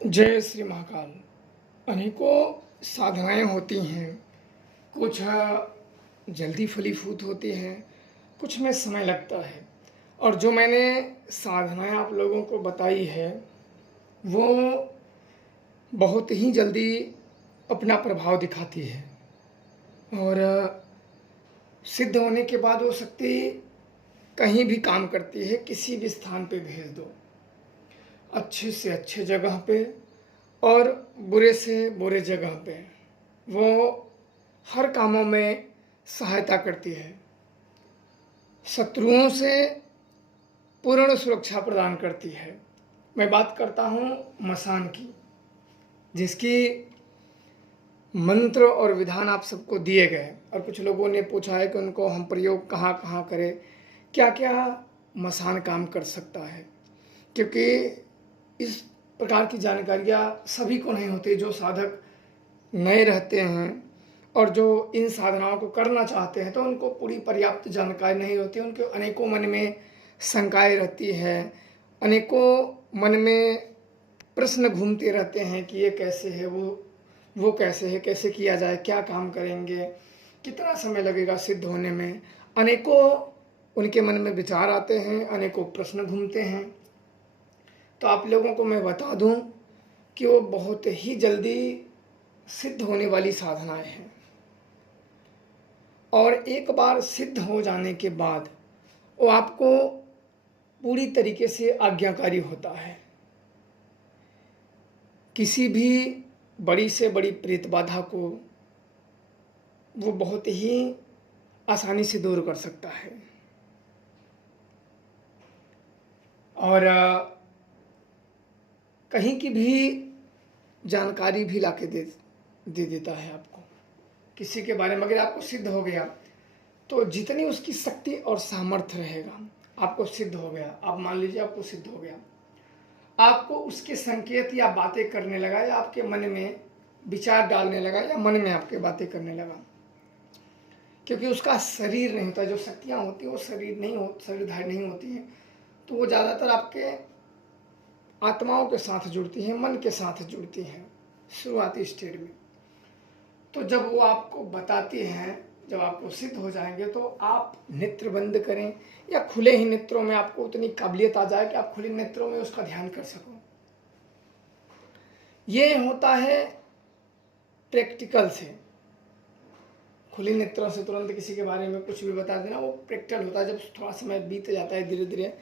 जय श्री महाकाल। अनेकों साधनाएं होती हैं, कुछ जल्दी फलीभूत होती हैं, कुछ में समय लगता है। और जो मैंने साधनाएं आप लोगों को बताई है वो बहुत ही जल्दी अपना प्रभाव दिखाती है और सिद्ध होने के बाद वो शक्ति कहीं भी काम करती है। किसी भी स्थान पे भेज दो, अच्छे से अच्छे जगह पे और बुरे से बुरे जगह पे, वो हर कामों में सहायता करती है। शत्रुओं से पूर्ण सुरक्षा प्रदान करती है। मैं बात करता हूँ मसान की, जिसकी मंत्र और विधान आप सबको दिए गए और कुछ लोगों ने पूछा है कि उनको हम प्रयोग कहाँ कहाँ करें, क्या क्या मसान काम कर सकता है। क्योंकि इस प्रकार की जानकारियाँ सभी को नहीं होती। जो साधक नए रहते हैं और जो इन साधनाओं को करना चाहते हैं तो उनको पूरी पर्याप्त जानकारी नहीं होती। उनके अनेकों मन में शंकाएं रहती है, अनेकों मन में प्रश्न घूमते रहते हैं कि ये कैसे है, वो कैसे है, कैसे किया जाए, क्या काम करेंगे, कितना समय लगेगा सिद्ध होने में। अनेकों उनके मन में विचार आते हैं, अनेकों प्रश्न घूमते हैं। तो आप लोगों को मैं बता दूं कि वो बहुत ही जल्दी सिद्ध होने वाली साधनाएं हैं और एक बार सिद्ध हो जाने के बाद वो आपको पूरी तरीके से आज्ञाकारी होता है। किसी भी बड़ी से बड़ी प्रेत बाधा को वो बहुत ही आसानी से दूर कर सकता है और कहीं की भी जानकारी भी लाके दे देता है आपको। किसी के बारे में अगर आपको सिद्ध हो गया तो जितनी उसकी शक्ति और सामर्थ्य रहेगा, आपको सिद्ध हो गया, आप मान लीजिए आपको सिद्ध हो गया, आपको उसके संकेत या बातें करने लगा या आपके मन में विचार डालने लगा या मन में आपके बातें करने लगा, क्योंकि उसका शरीर नहीं होता। जो शक्तियाँ होती हैं वो शरीरधारी नहीं होती हैं, तो वो ज़्यादातर आपके आत्माओं के साथ जुड़ती हैं, मन के साथ जुड़ती हैं शुरुआती स्टेज में। तो जब वो आपको बताती हैं, जब आपको सिद्ध हो जाएंगे तो आप नेत्र बंद करें या खुले ही नेत्रों में आपको उतनी काबिलियत आ जाए कि आप खुले नेत्रों में उसका ध्यान कर सको। ये होता है प्रैक्टिकल से। खुले नेत्रों से तुरंत किसी के बारे में कुछ भी बता देना वो प्रैक्टिकल होता है। जब थोड़ा समय बीत जाता है धीरे धीरे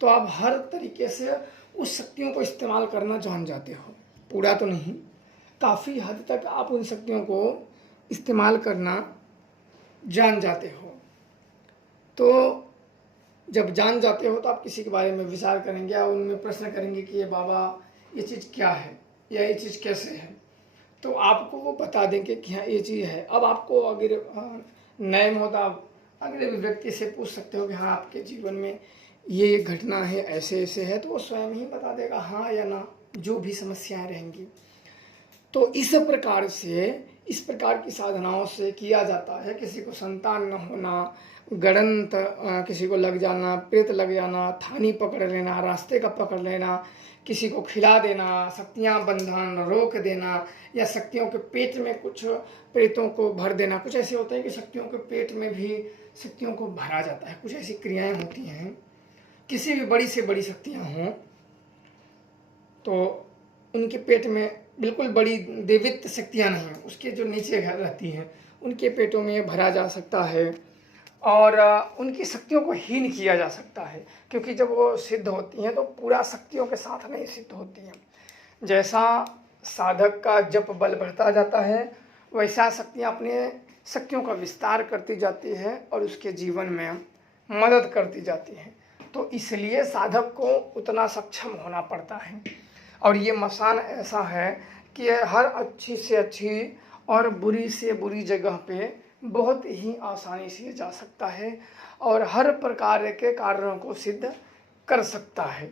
तो आप हर तरीके से उस शक्तियों को इस्तेमाल करना जान जाते हो। पूरा तो नहीं, काफ़ी हद तक आप उन शक्तियों को इस्तेमाल करना जान जाते हो। तो जब जान जाते हो तो आप किसी के बारे में विचार करेंगे और उनमें प्रश्न करेंगे कि ये बाबा ये चीज़ क्या है या ये चीज़ कैसे है, तो आपको वो बता देंगे कि हाँ ये चीज़ है। अब आपको अगर नए में होता आप अगले व्यक्ति से पूछ सकते हो कि हाँ आपके जीवन में ये घटना है, ऐसे ऐसे है, तो वो स्वयं ही बता देगा हाँ या ना, जो भी समस्याएं रहेंगी। तो इस प्रकार से, इस प्रकार की साधनाओं से किया जाता है। किसी को संतान न होना, गड़ंत किसी को लग जाना, प्रेत लग जाना, थानी पकड़ लेना, रास्ते का पकड़ लेना, किसी को खिला देना, शक्तियाँ बंधन रोक देना, या शक्तियों के पेट में कुछ प्रेतों को भर देना। कुछ ऐसे होते हैं कि शक्तियों के पेट में भी शक्तियों को भरा जाता है। कुछ ऐसी क्रियाएं होती हैं। किसी भी बड़ी से बड़ी शक्तियाँ हों तो उनके पेट में बिल्कुल बड़ी देवित्व शक्तियाँ नहीं, उसके जो नीचे रहती हैं उनके पेटों में भरा जा सकता है और उनकी शक्तियों को हीन किया जा सकता है। क्योंकि जब वो सिद्ध होती हैं तो पूरा शक्तियों के साथ नहीं सिद्ध होती हैं। जैसा साधक का जप बल बढ़ता जाता है वैसा शक्तियाँ अपने शक्तियों का विस्तार करती जाती है और उसके जीवन में मदद करती जाती हैं। तो इसलिए साधक को उतना सक्षम होना पड़ता है। और ये मसान ऐसा है कि हर अच्छी से अच्छी और बुरी से बुरी जगह पे बहुत ही आसानी से जा सकता है और हर प्रकार के कार्यों को सिद्ध कर सकता है।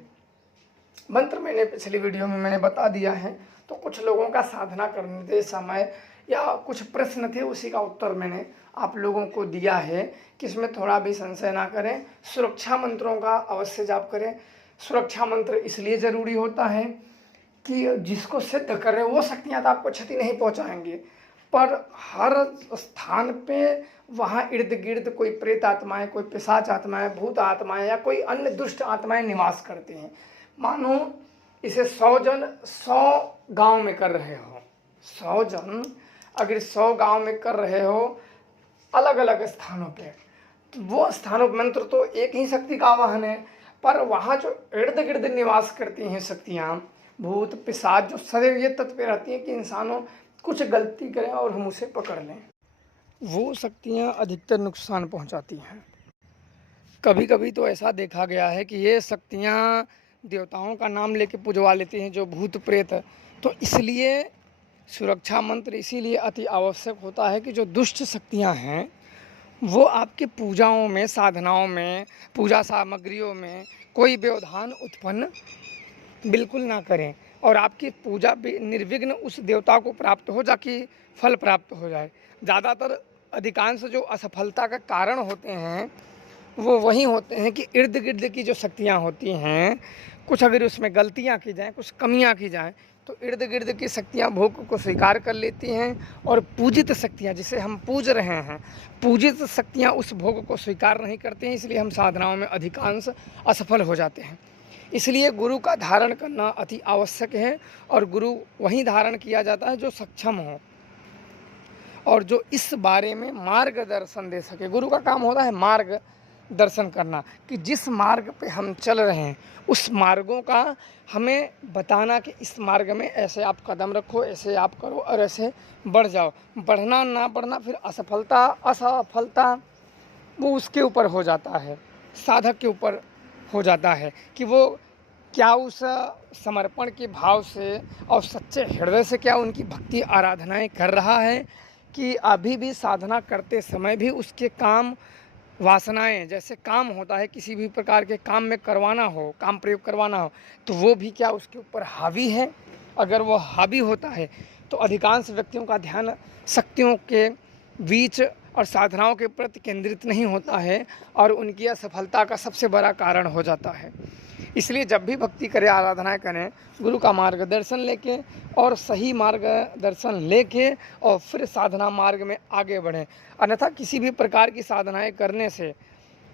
मंत्र मैंने पिछली वीडियो में मैंने बता दिया है। तो कुछ लोगों का साधना करने समय या कुछ प्रश्न थे, उसी का उत्तर मैंने आप लोगों को दिया है कि इसमें थोड़ा भी संशय ना करें। सुरक्षा मंत्रों का अवश्य जाप करें। सुरक्षा मंत्र इसलिए ज़रूरी होता है कि जिसको सिद्ध कर रहे हैं वो शक्तियाँ तो आपको क्षति नहीं पहुंचाएंगी, पर हर स्थान पे वहाँ इर्द गिर्द कोई प्रेत आत्माएं, कोई पिशाच आत्माएं, भूत आत्माएं या कोई अन्य दुष्ट आत्माएं निवास करती हैं। मानो इसे 100 जन 100 गांव में कर रहे हो, 100 जन अगर 100 गांव में कर रहे हो अलग अलग स्थानों पे, तो वो स्थानों पर मंत्र तो एक ही शक्ति का आवाहन है, पर वहाँ जो इर्द गिर्द निवास करती हैं शक्तियाँ, भूत पिशाच, जो सदैव ये तत्पर रहती हैं कि इंसानों कुछ गलती करें और हम उसे पकड़ लें, वो शक्तियाँ अधिकतर नुकसान पहुंचाती हैं। कभी कभी तो ऐसा देखा गया है कि ये शक्तियाँ देवताओं का नाम लेके पुजवा लेती हैं, जो भूत प्रेत। तो इसलिए सुरक्षा मंत्र इसीलिए अति आवश्यक होता है कि जो दुष्ट शक्तियाँ हैं वो आपके पूजाओं में, साधनाओं में, पूजा सामग्रियों में कोई व्यवधान उत्पन्न बिल्कुल ना करें और आपकी पूजा निर्विघ्न उस देवता को प्राप्त हो, जाकि फल प्राप्त हो जाए। ज़्यादातर अधिकांश जो असफलता का कारण होते हैं वो वही होते हैं कि इर्द गिर्द की जो शक्तियाँ होती हैं, कुछ अगर उसमें गलतियाँ की जाएँ, कुछ कमियाँ की जाएँ, तो इर्द गिर्द की शक्तियाँ भोग को स्वीकार कर लेती हैं और पूजित शक्तियाँ, जिसे हम पूज रहे हैं, पूजित शक्तियाँ उस भोग को स्वीकार नहीं करते हैं, इसलिए हम साधनाओं में अधिकांश असफल हो जाते हैं। इसलिए गुरु का धारण करना अति आवश्यक है और गुरु वही धारण किया जाता है जो सक्षम हो और जो इस बारे में मार्गदर्शन दे सके। गुरु का काम होता है मार्ग दर्शन करना, कि जिस मार्ग पे हम चल रहे हैं उस मार्गों का हमें बताना कि इस मार्ग में ऐसे आप कदम रखो, ऐसे आप करो और ऐसे बढ़ जाओ। बढ़ना ना बढ़ना फिर असफलता असफलता वो उसके ऊपर हो जाता है, साधक के ऊपर हो जाता है कि वो क्या उस समर्पण के भाव से और सच्चे हृदय से क्या उनकी भक्ति आराधनाएं कर रहा है, कि अभी भी साधना करते समय भी उसके काम वासनाएं, जैसे काम होता है किसी भी प्रकार के काम में करवाना हो, काम प्रयोग करवाना हो, तो वो भी क्या उसके ऊपर हावी है। अगर वो हावी होता है तो अधिकांश व्यक्तियों का ध्यान शक्तियों के बीच और साधनाओं के प्रति केंद्रित नहीं होता है और उनकी असफलता का सबसे बड़ा कारण हो जाता है। इसलिए जब भी भक्ति करें, आराधना करें, गुरु का मार्गदर्शन लेके और सही मार्गदर्शन लेके और फिर साधना मार्ग में आगे बढ़ें। अन्यथा किसी भी प्रकार की साधनाएं करने से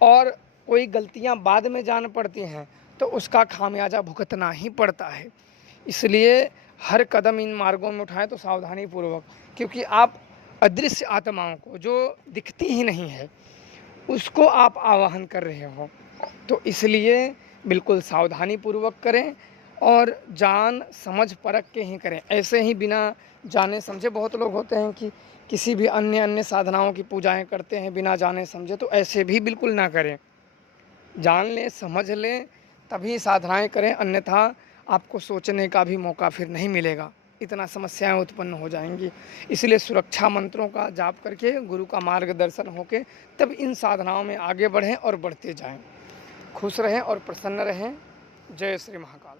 और कोई गलतियां बाद में जान पड़ती हैं तो उसका खामियाजा भुगतना ही पड़ता है। इसलिए हर कदम इन मार्गों में उठाएं तो सावधानी पूर्वक, क्योंकि आप अदृश्य आत्माओं को, जो दिखती ही नहीं है, उसको आप आवाहन कर रहे हो। तो इसलिए बिल्कुल सावधानी पूर्वक करें और जान समझ परख के ही करें। ऐसे ही बिना जाने समझे, बहुत लोग होते हैं कि किसी भी अन्य साधनाओं की पूजाएं करते हैं बिना जाने समझे, तो ऐसे भी बिल्कुल ना करें। जान लें, समझ लें, तभी साधनाएं करें, अन्यथा आपको सोचने का भी मौका फिर नहीं मिलेगा, इतना समस्याएं उत्पन्न हो जाएंगी। इसलिए सुरक्षा मंत्रों का जाप करके, गुरु का मार्गदर्शन होके तब इन साधनाओं में आगे बढ़ें और बढ़ते जाएं। खुश रहें और प्रसन्न रहें। जय श्री महाकाल।